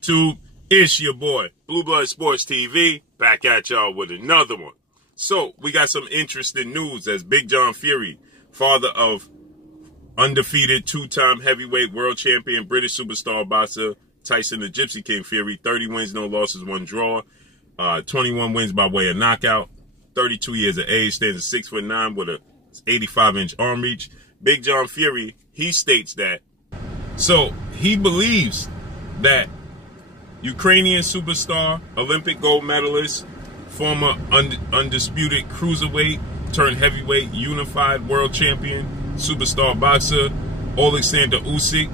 YouTube, it's your boy, Blue Blood Sports TV, back at y'all with another one. So, we got some interesting news as Big John Fury, father of undefeated two-time heavyweight world champion British superstar boxer Tyson the Gypsy King Fury, 30 wins, no losses, 1 draw, 21 wins by way of knockout, 32 years of age, stands at 6'9" with a 85-inch arm reach. Big John Fury, he states that, so he believes that Ukrainian superstar, Olympic gold medalist, former undisputed cruiserweight turned heavyweight unified world champion, superstar boxer, Oleksandr Usyk,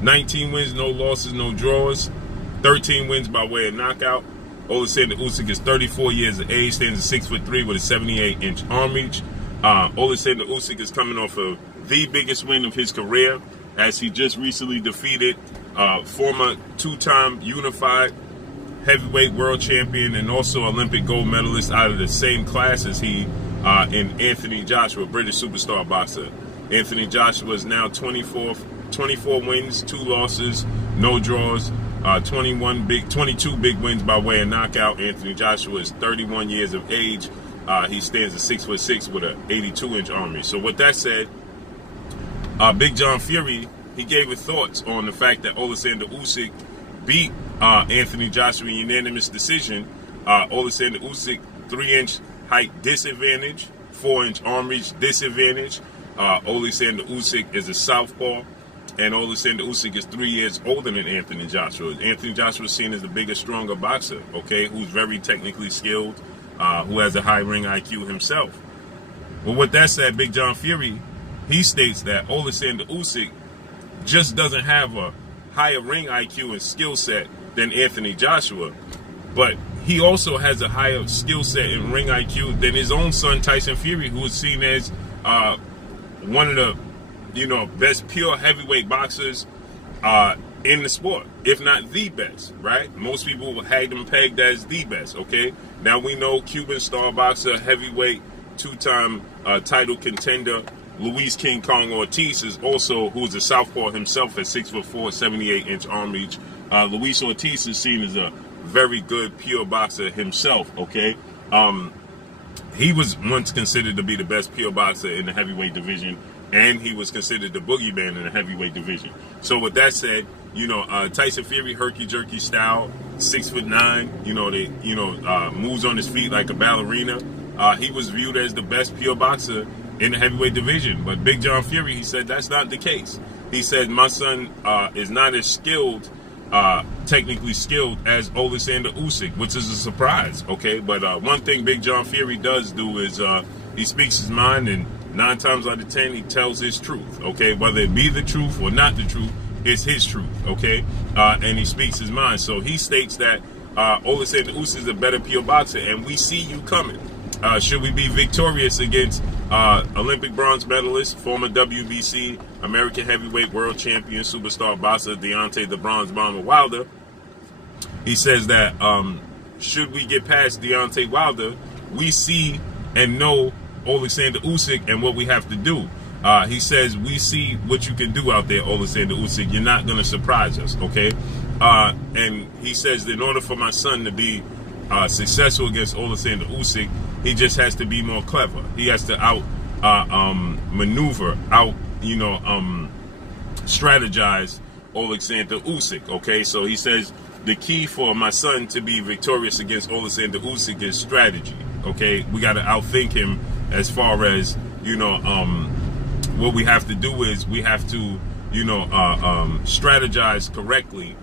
19 wins, no losses, no draws, 13 wins by way of knockout. Oleksandr Usyk is 34 years of age, stands at 6'3" with a 78-inch arm reach. Oleksandr Usyk is coming off of the biggest win of his career, as he just recently defeated former two-time unified heavyweight world champion and also Olympic gold medalist out of the same class as he in Anthony Joshua, British superstar boxer. Anthony Joshua is now 24 wins, 2 losses, no draws, 22 big wins by way of knockout. Anthony Joshua is 31 years of age. He stands at 6'6" with an 82-inch arm reach. So with that said, Big John Fury, he gave his thoughts on the fact that Oleksandr Usyk beat Anthony Joshua in unanimous decision. Oleksandr Usyk, 3-inch height disadvantage, 4-inch arm reach disadvantage. Oleksandr Usyk is a southpaw, and Oleksandr Usyk is 3 years older than Anthony Joshua. Anthony Joshua is seen as the bigger, stronger boxer, okay, who's very technically skilled, who has a high ring IQ himself. Well, with that said, Big John Fury, he states that Oleksandr Usyk just doesn't have a higher ring IQ and skill set than Anthony Joshua, but he also has a higher skill set and ring IQ than his own son Tyson Fury, who is seen as one of the best pure heavyweight boxers in the sport, if not the best, right? Most people had him pegged as the best, okay? Now we know Cuban star boxer, heavyweight, 2-time title contender Luis King Kong Ortiz is also, who's a southpaw himself at 6'4", 78-inch arm reach. Luis Ortiz is seen as a very good pure boxer himself, okay? He was once considered to be the best pure boxer in the heavyweight division, and he was considered the boogeyman in the heavyweight division. So with that said, Tyson Fury, herky-jerky style, 6'9", moves on his feet like a ballerina. He was viewed as the best pure boxer in the heavyweight division. But Big John Fury, he said that's not the case. He said, my son is not as skilled, technically skilled as Oleksandr Usyk, which is a surprise, okay? But one thing Big John Fury does do is he speaks his mind, and 9 times out of 10, he tells his truth, okay? Whether it be the truth or not the truth, it's his truth, okay? And he speaks his mind. So he states that Oleksandr Usyk is a better pure boxer, and we see you coming. Should we be victorious against Olympic bronze medalist, former WBC, American heavyweight world champion, superstar boxer Deontay the Bronze Bomber Wilder? He says that should we get past Deontay Wilder, we see and know Oleksandr Usyk and what we have to do. He says, we see what you can do out there, Oleksandr Usyk. You're not going to surprise us, okay? And he says that in order for my son to be successful against Oleksandr Usyk, he just has to be more clever. He has to maneuver, strategize Oleksandr Usyk, okay? So he says the key for my son to be victorious against Oleksandr Usyk is strategy, okay? We got to outthink him as far as, what we have to do is we have to, strategize correctly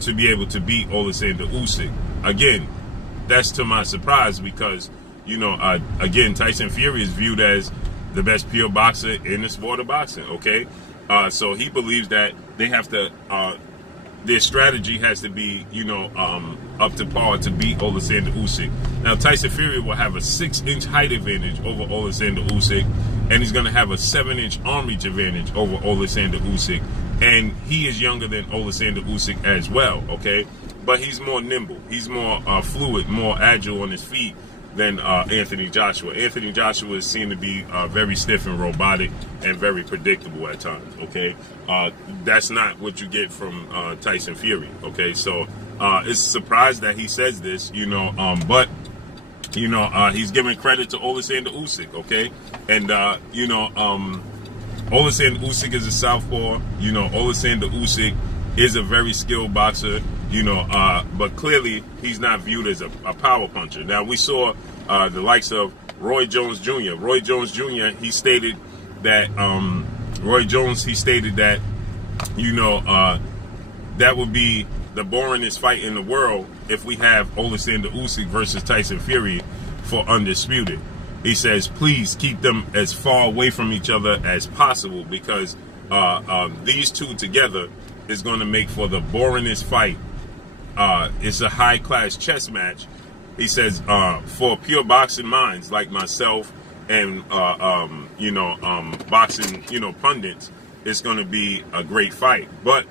to be able to beat Oleksandr Usyk. Again, that's to my surprise because, again, Tyson Fury is viewed as the best pure boxer in the sport of boxing, okay? So he believes that they have to, their strategy has to be, up to par to beat Oleksandr Usyk. Now, Tyson Fury will have a 6-inch height advantage over Oleksandr Usyk, and he's going to have a 7-inch arm reach advantage over Oleksandr Usyk. And he is younger than Oleksandr Usyk as well, okay? But he's more nimble. He's more fluid, more agile on his feet than Anthony Joshua. Anthony Joshua is seen to be very stiff and robotic and very predictable at times, okay? That's not what you get from Tyson Fury, okay? So It's a surprise that he says this, but he's giving credit to Oleksandr Usyk, okay? And Oleksandr Usyk is a southpaw. Oleksandr Usyk is a very skilled boxer, but clearly he's not viewed as a power puncher. Now, we saw the likes of Roy Jones Jr. Roy Jones Jr., he stated that, that would be the boringest fight in the world if we have Oleksandr Usyk versus Tyson Fury for Undisputed. He says, please keep them as far away from each other as possible, because these two together is going to make for the boringest fight. It's a high-class chess match. He says, for pure boxing minds like myself and, boxing, pundits, it's going to be a great fight. But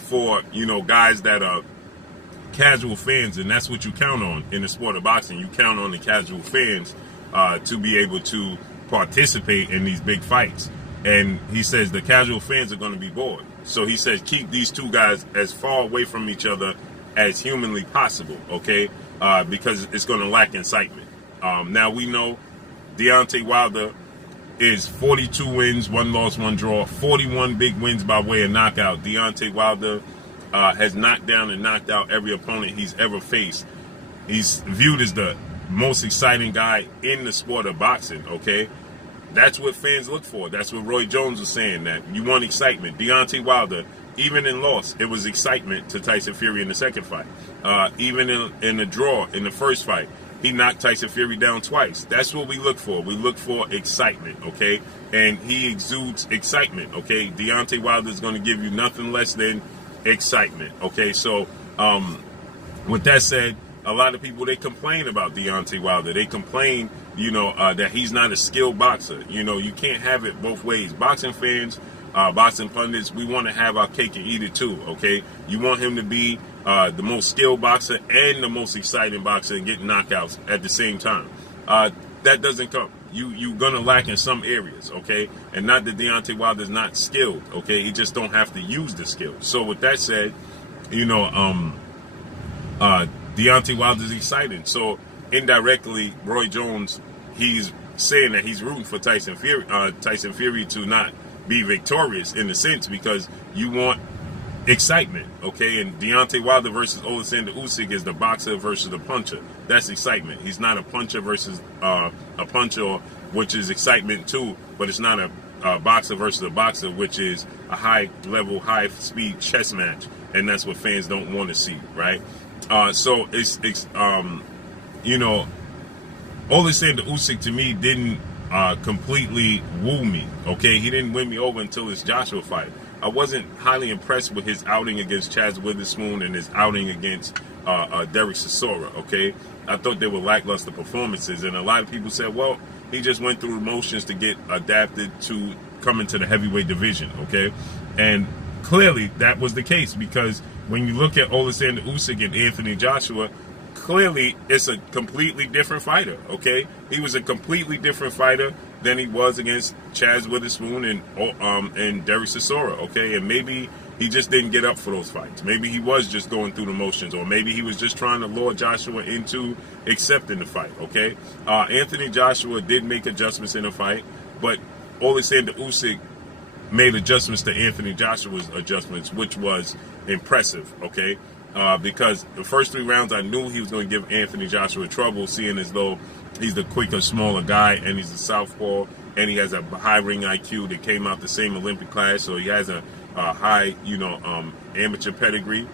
for, guys that are casual fans, and that's what you count on in the sport of boxing, you count on the casual fans to be able to participate in these big fights. And he says the casual fans are going to be bored. So he says keep these two guys as far away from each other as humanly possible, okay? Because it's going to lack excitement. Now we know Deontay Wilder is 42 wins, 1 loss, 1 draw, 41 big wins by way of knockout. Deontay Wilder has knocked down and knocked out every opponent he's ever faced. He's viewed as the most exciting guy in the sport of boxing, okay? That's what fans look for. That's what Roy Jones was saying, that you want excitement. Deontay Wilder, even in loss, it was excitement to Tyson Fury in the second fight. Even in the draw, in the first fight, he knocked Tyson Fury down twice. That's what we look for. We look for excitement, okay? And he exudes excitement, okay? Deontay Wilder is going to give you nothing less than excitement, okay? So, with that said, a lot of people, they complain about Deontay Wilder. They complain, that he's not a skilled boxer. You can't have it both ways. Boxing fans, boxing pundits, we want to have our cake and eat it too, okay? You want him to be the most skilled boxer and the most exciting boxer and get knockouts at the same time. That doesn't come. You're going to lack in some areas, okay? And not that Deontay Wilder's not skilled, okay? He just don't have to use the skill. So with that said, Deontay Wilder's exciting. So indirectly, Roy Jones, he's saying that he's rooting for Tyson Fury to not be victorious in a sense, because you want excitement, okay? And Deontay Wilder versus Oleksandr Usyk is the boxer versus the puncher. That's excitement. He's not a puncher versus a puncher, which is excitement too, but it's not a boxer versus a boxer, which is a high-level, high-speed chess match, and that's what fans don't want to see, right? So it's Oleksandr Usyk to me didn't completely woo me, okay? He didn't win me over until his Joshua fight. I wasn't highly impressed with his outing against Chaz Witherspoon and his outing against Derek Chisora, okay? I thought they were lackluster performances, and a lot of people said, well, he just went through the motions to get adapted to come into the heavyweight division, okay? And clearly that was the case, because when you look at Oleksandr Usyk and Anthony Joshua, clearly it's a completely different fighter, okay? He was a completely different fighter than he was against Chaz Witherspoon and Derek Chisora, okay? And maybe he just didn't get up for those fights. Maybe he was just going through the motions, or maybe he was just trying to lure Joshua into accepting the fight, okay? Anthony Joshua did make adjustments in the fight, but Oleksandr Usyk made adjustments to Anthony Joshua's adjustments, which was impressive, okay? Because the first 3 rounds, I knew he was going to give Anthony Joshua trouble, seeing as though he's the quicker, smaller guy, and he's a southpaw, and he has a high ring IQ that came out the same Olympic class, so he has a high, amateur pedigree.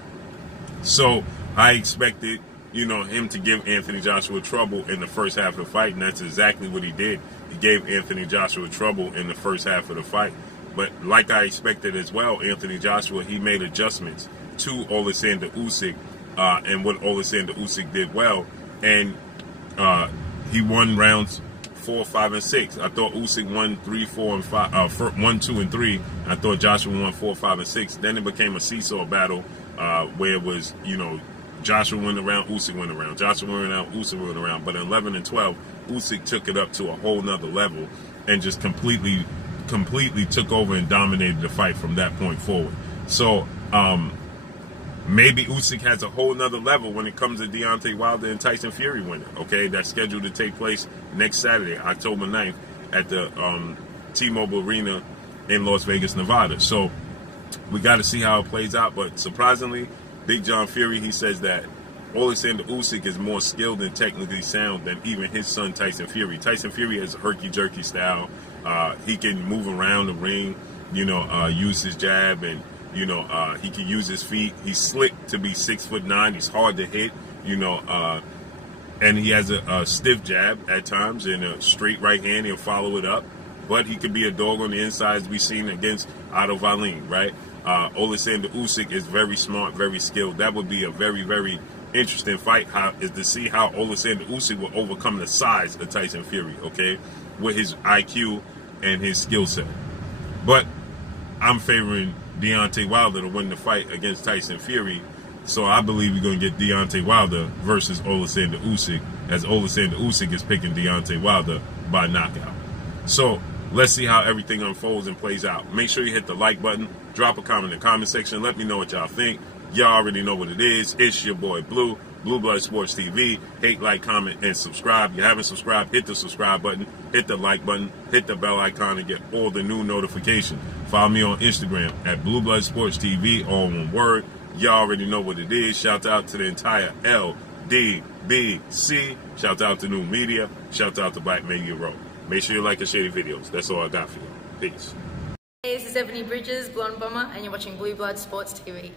So I expected, him to give Anthony Joshua trouble in the first half of the fight, and that's exactly what he did. He gave Anthony Joshua trouble in the first half of the fight. But like I expected as well, Anthony Joshua, he made adjustments to Oleksandr Usyk, and what Oleksandr Usyk did well, and he won rounds 4, 5, and 6. I thought Usyk won 3, 4, and 5, 1, 2, and 3. I thought Joshua won 4, 5, and 6. Then it became a seesaw battle where it was, Joshua went around, Usyk went around, Joshua went around, Usyk went around. But in 11 and 12, Usyk took it up to a whole nother level and just completely took over and dominated the fight from that point forward. So maybe Usyk has a whole nother level when it comes to Deontay Wilder and Tyson Fury winning. Okay, that's scheduled to take place next Saturday, October 9th, at the T-Mobile Arena in Las Vegas, Nevada. So we got to see how it plays out. But surprisingly, Big John Fury, he says that Oleksandr Usyk is more skilled and technically sound than even his son Tyson Fury. Tyson Fury has a herky-jerky style. He can move around the ring, use his jab, and he can use his feet. He's slick to be 6'9". He's hard to hit, and he has a stiff jab at times and a straight right hand. He'll follow it up, but he could be a dog on the inside, as we've seen against Otto Wallin, right? Oleksandr Usyk is very smart, very skilled. That would be a very, very interesting fight, is to see how Oleksandr Usyk will overcome the size of Tyson Fury, okay, with his IQ and his skill set. But I'm favoring Deontay Wilder to win the fight against Tyson Fury, so I believe we're going to get Deontay Wilder versus Oleksandr Usyk, as Oleksandr Usyk is picking Deontay Wilder by knockout. So let's see how everything unfolds and plays out. Make sure you hit the like button, drop a comment in the comment section, let me know what y'all think. Y'all already know what it is. It's your boy Blue, Blue Blood Sports TV. Hate, like, comment, and subscribe. If you haven't subscribed, hit the subscribe button, hit the like button, hit the bell icon to get all the new notifications. Follow me on Instagram at Blue Blood Sports TV, all one word. Y'all already know what it is. Shout out to the entire LDBC. Shout out to New Media. Shout out to Black Media Row. Make sure you like and share the videos. That's all I got for you. Peace. Hey, this is Ebony Bridges, Blonde Bomber, and you're watching Blue Blood Sports TV.